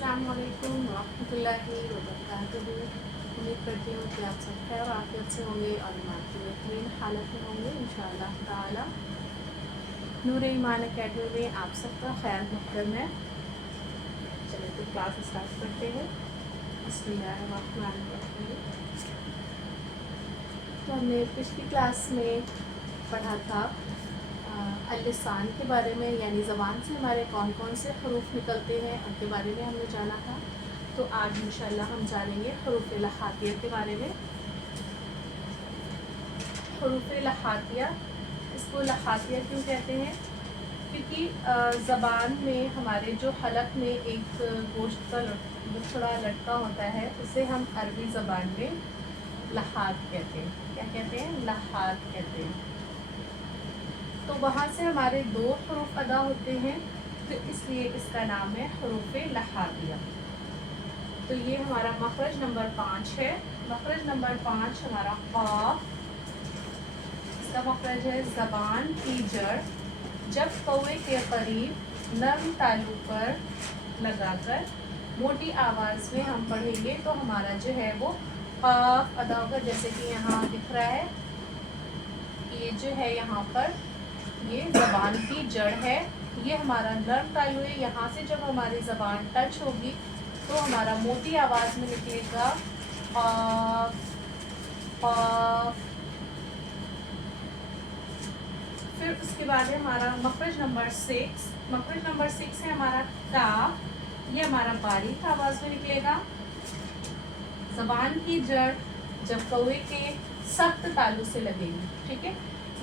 अस्सलाम वालेकुम रहमतुल्लाहि व बरकातुहू। उम्मीद करती हूँ कि आप सब खैर और आफियत से होंगे और ईमान की बेहतरीन हालत में होंगे इंशाअल्लाह ताला। नूर ईमान अकेडमी में आप सबका खैर मकदम है। चलिए तो क्लास स्टार्ट करते हैं। बिस्मिल्लाहिर्रहमानिर्रहीम। तो हमने पिछली क्लास में पढ़ा था अल-लिसान के बारे में, यानी ज़बान से हमारे कौन कौन से हरूफ निकलते हैं उनके बारे में हमने जाना था। तो आज इंशाल्लाह हम जानेंगे हरूफ लहातिया के बारे में। हरूफ लहातिया, इसको लहातिया क्यों कहते हैं? क्योंकि ज़बान में हमारे जो हलक में एक गोश्त का गुठड़ा लटका होता है उसे हम अरबी ज़बान में लहात कहते हैं। क्या कहते हैं? लहात कहते हैं। तो वहाँ से हमारे दो हरूफ अदा होते हैं, तो इसलिए इसका नाम है हरूफ लहातिया। तो ये हमारा मखरज नंबर 5 है। मखरज नंबर 5 हमारा क़ाफ। इसका मखरज है ज़बान की जड़ जब कौवे के करीब नर्म तालु पर लगाकर मोटी आवाज़ में हम पढ़ेंगे तो हमारा जो है वो क़ाफ अदा होगा। जैसे कि यहाँ दिख रहा है, ये जो है यहाँ पर ये ज़बान की जड़ है, ये हमारा नर्म तालु है। यहाँ से जब हमारी ज़बान टच होगी तो हमारा मोटी आवाज़ में निकलेगा क़ाफ क़ाफ। फिर उसके बाद है हमारा मखरज नंबर 6। मखरज नंबर 6 है हमारा काफ। ये हमारा बारीक आवाज़ में निकलेगा। ज़बान की जड़ जब कौवे के सख्त तालु से लगेगी। ठीक है,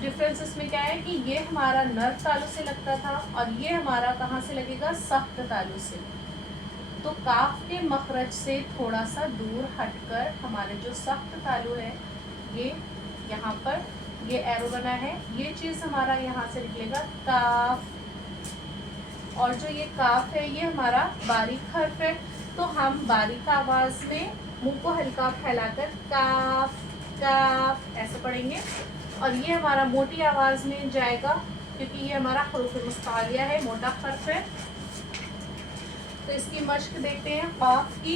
डिफरेंस इसमें क्या है कि ये हमारा नर्म तालु से लगता था और ये हमारा कहाँ से लगेगा? सख्त तालु से। तो काफ के मखरज से थोड़ा सा दूर हटकर हमारे जो सख्त तालु है, ये यहाँ पर ये एरो बना है, ये चीज़ हमारा यहाँ से निकलेगा काफ। और जो ये काफ है ये हमारा बारीक हर्फ है, तो हम बारीक आवाज़ में मुंह को हल्का फैलाकर काफ काफ ऐसे पढ़ेंगे। और ये हमारा मोटी आवाज़ में जाएगा क्योंकि ये हमारा हरूफ मुस्तालिया है, मोटा हर्फ है। तो इसकी मश्क देखते हैं क़ाफ की।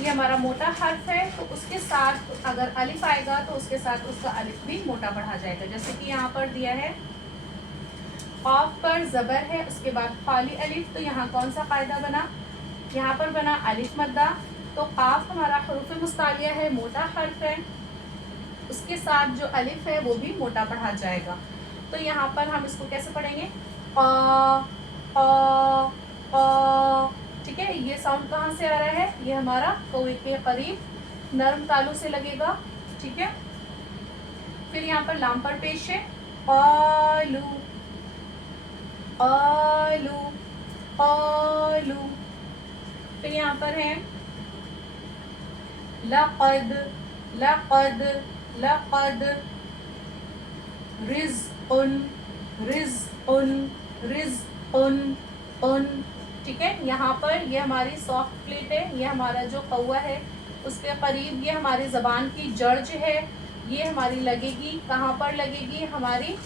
ये हमारा मोटा हर्फ है, तो उसके साथ अगर अलिफ आएगा तो उसके साथ उसका अलिफ भी मोटा पढ़ा जाएगा। जैसे कि यहाँ पर दिया है क़ाफ पर ज़बर है, उसके बाद खाली अलिफ, तो यहाँ कौन सा कायदा बना? यहाँ पर बना अलिफ मद्दा। तो क़ाफ हमारा हरूफ मुस्तालिया है, मोटा हर्फ है, उसके साथ जो अलिफ है वो भी मोटा पढ़ा जाएगा। तो यहाँ पर हम इसको कैसे पढ़ेंगे? ठीक है, ये साउंड कहाँ से आ रहा है? ये हमारा कौवे के करीब नर्म तालु से लगेगा। ठीक है, फिर यहाँ पर लाम पर पेश है क़ालू क़ालू क़ालू। फिर यहाँ पर है लक़द लक़द लक़द, रिज़्क़ुन रिज़्क़ुन रिज़्क़ुन उन। ठीक है, यहाँ पर ये हमारी सॉफ्ट प्लेट है, ये हमारा जो कौवा है उसके करीब ये हमारी ज़बान की जड़ जो है ये हमारी लगेगी। कहाँ पर लगेगी? हमारी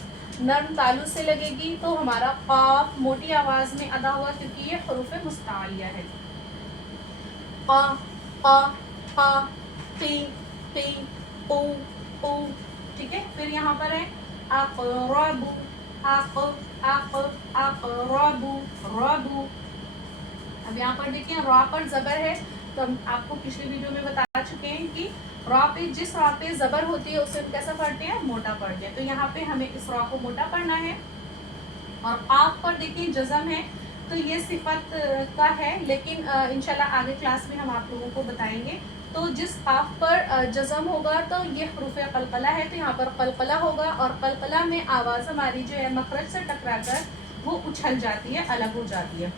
नर्म तालु से लगेगी। तो हमारा क़ाफ मोटी आवाज़ में अदा हुआ क्योंकि ये हरूफ मुस्तालिया है। क़ा क़ा क़ा क़ी क़ी क़ू क़ू। ठीक है, फिर यहाँ पर है अक़रबू अक़ अक़ अक़रबू रबू। अब यहाँ पर देखिए रा पर ज़बर है, तो हम आपको पिछली वीडियो में बता चुके हैं कि रा पे जिस रा पे ज़बर होती है उसे हम कैसा पढ़ते हैं? मोटा पढ़ते हैं। तो यहाँ पे हमें इस रा को मोटा पढ़ना है। और क़ाफ पर देखिए जज़म है, तो ये सिफत का है, लेकिन इंशाल्लाह आगे क्लास में हम आप लोगों को बताएंगे। तो जिस क़ाफ पर जज़म होगा तो ये हरूफ क़लक़ला है, तो यहाँ पर क़लक़ला होगा और क़लक़ला में आवाज़ हमारी जो है मखरज से टकराकर वो उछल जाती है, अलग हो जाती है।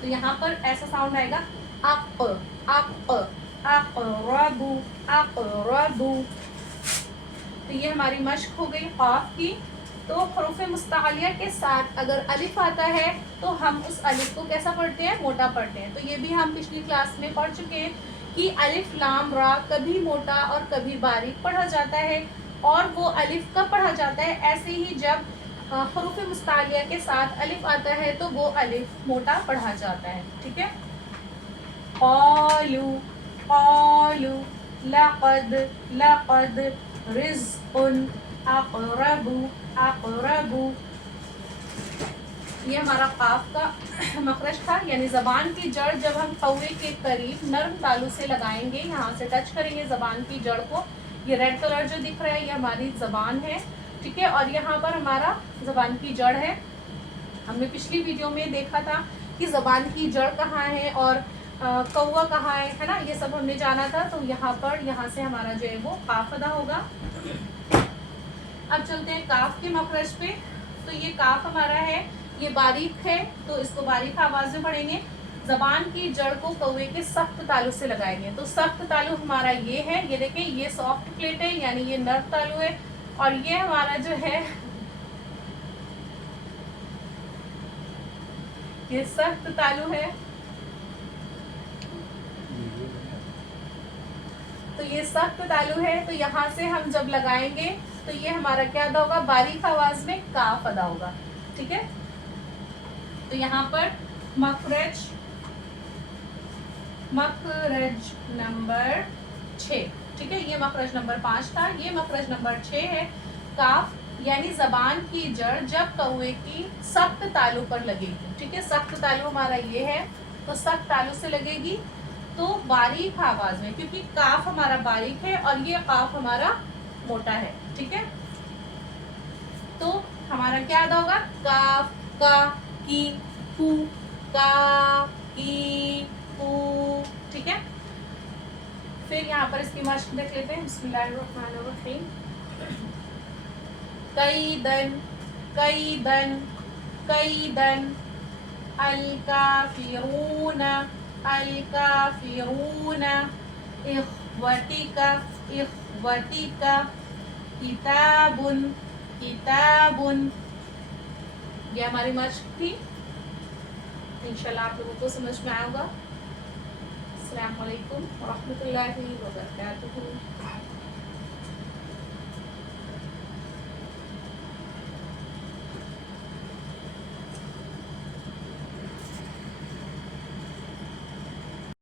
तो यहाँ पर ऐसा साउंड आएगा अक़ अक़ अक़रबू अक़रबू। तो ये हमारी मश्क हो गई क़ाफ की। तो हरूफ मुस्तालिया के साथ अगर अलिफ आता है तो हम उस अलिफ को कैसा पढ़ते हैं? मोटा पढ़ते हैं। तो ये भी हम पिछली क्लास में पढ़ चुके हैं कि अलिफ लाम रा कभी मोटा और कभी बारीक पढ़ा जाता है। और वो अलिफ कब पढ़ा जाता है? ऐसे ही जब हरूफ मुस्तालिया के साथ अलिफ आता है तो वो अलिफ मोटा पढ़ा जाता है। ठीक है, قالوا قالوا لقد لقد رزق أقرب أقرب. یہ ہمارا قاف کا مخرج تھا، یعنی زبان کی جڑ جب ہم قوے کے قریب نرم تالو سے لگائیں گے، یہاں سے ٹچ کریں گے زبان کی جڑ کو. یہ ریڈ کلر جو دکھ رہا ہے یہ ہماری زبان ہے، ٹھیک ہے، اور یہاں پر ہمارا زبان کی جڑ ہے. ہم نے پچھلی ویڈیو میں دیکھا تھا کہ زبان کی جڑ کہاں ہے اور کوا کہاں ہے نا، یہ سب ہم نے جانا تھا. تو یہاں پر یہاں سے ہمارا جو ہے وہ قاف ادا ہوگا. اب چلتے ہیں کاف کے مخرج پہ. تو یہ کاف ہمارا ہے، یہ باریک ہے تو اس کو باریک آواز میں پڑھیں گے. زبان کی جڑ کو کوے کے سخت تالو سے لگائیں گے. تو سخت تالو ہمارا یہ ہے، یہ دیکھیں یہ سافٹ پلیٹ ہے یعنی یہ نرم تالو ہے، اور یہ ہمارا جو ہے یہ سخت تالو ہے. تو یہ سخت تالو ہے، تو یہاں سے ہم جب لگائیں گے تو یہ ہمارا کیا ادا ہوگا؟ باریک آواز میں کاف ادا ہوگا. ٹھیک ہے، تو یہاں پر مخرج نمبر 6. ٹھیک ہے، یہ مخرج نمبر 5 تھا، یہ مخرج نمبر 6 ہے. کاف یعنی زبان کی جڑ جب کوے کی سخت تالو پر لگے گی. ٹھیک ہے، سخت تالو ہمارا یہ ہے، تو سخت تالو سے لگے گی تو باریک آواز میں، کیونکہ کاف ہمارا باریک ہے اور یہ قاف ہمارا موٹا ہے. ٹھیک ہے، تو ہمارا کیا ادا ہوگا؟ کاف کا کی کو، کا کی کو. ٹھیک ہے، پھر یہاں پر اس کی مشق دیکھ لیتے ہیں. بسم اللہ الرحمن الرحیم. قیدن قیدن قیدن. الکافرون الکافرون. اخوتک اخوتک. کتاب کتاب. یہ ہماری مشق تھی، انشاءاللہ آپ لوگوں کو سمجھ میں آئے ہوگا. السلام علیکم ورحمۃ اللہ وبرکاتہ.